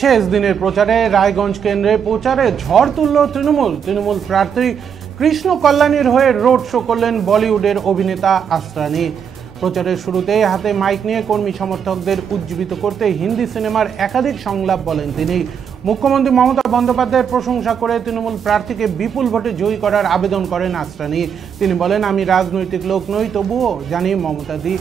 শেষ দিনের প্রচারে রায়গঞ্জ কেন্দ্রে প্রচারে ঝড় তুলল তৃণমূল প্রার্থী কৃষ্ণ কল্যাণীর হয়ে রোড শো করলেন বলিউডের অভিনেতা আসরানী। প্রচারের শুরুতে হাতে মাইক নিয়ে কর্মী সমর্থকদের উজ্জীবিত করতে হিন্দি সিনেমার একাধিক সংলাপ বলেন তিনি। মুখ্যমন্ত্রী মমতা বন্দ্যোপাধ্যায়ের প্রশংসা করে তৃণমূল প্রার্থীকে বিপুল ভোটে জয়ী করার আবেদন করেন আসরানী। তিনি বলেন, আমি রাজনৈতিক লোক নই, তবুও জানি মমতা দি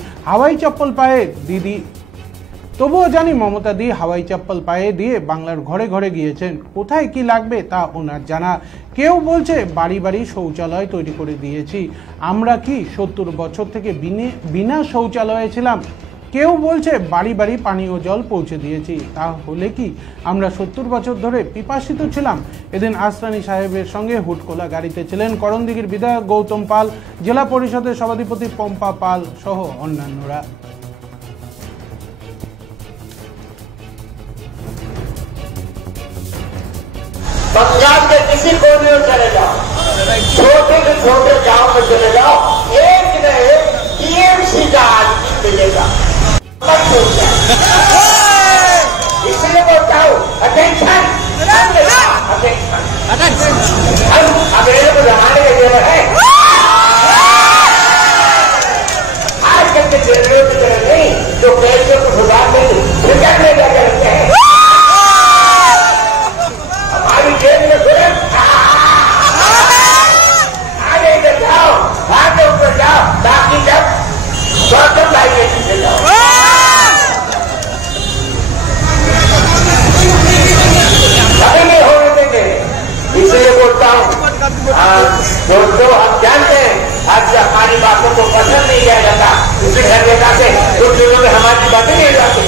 হাওয়াই চপ্পল পায়ে দিয়ে বাংলার ঘরে ঘরে গিয়েছেন। কোথায় কি লাগবে তা ওনার জানা। কেউ বলছে বাড়ি বাড়ি শৌচালয় তৈরি করে দিয়েছি। আমরা কি 70 বছর থেকে বিনা শৌচালয়ে ছিলাম? কেউ বলছে বাড়ি বাড়ি পানীয় জল পৌঁছে দিয়েছি। তাহলে কি আমরা 70 বছর ধরে পিপাসিত ছিলাম? এদিন আসরানী সাহেবের সঙ্গে হুটকোলা গাড়িতে ছিলেন করণদিঘির বিধায়ক গৌতম পাল, জেলা পরিষদের সভাধিপতি পম্পা পাল সহ অন্যান্যরা। पंजाब के किसी कोने में चले जाओ, छोटे से छोटे गांव में चले जाओ, एक न एक टीएमसी का आदमी मिलेगा। इसलिए बोलता हूँ, अटेंशन, हम अवेले को लगाने के जेवर है। आजकल के जेवरों की तरह नहीं, जो पैसे को सुधार में क्रिकेट में जाकर रखते हैं। इसलिए बोलता हूँ, दोस्तों हम जानते हैं आज हमारी बातों को पसंद नहीं किया जाता, इसी घर से कुछ लोगों में हमारी बातें नहीं जाती।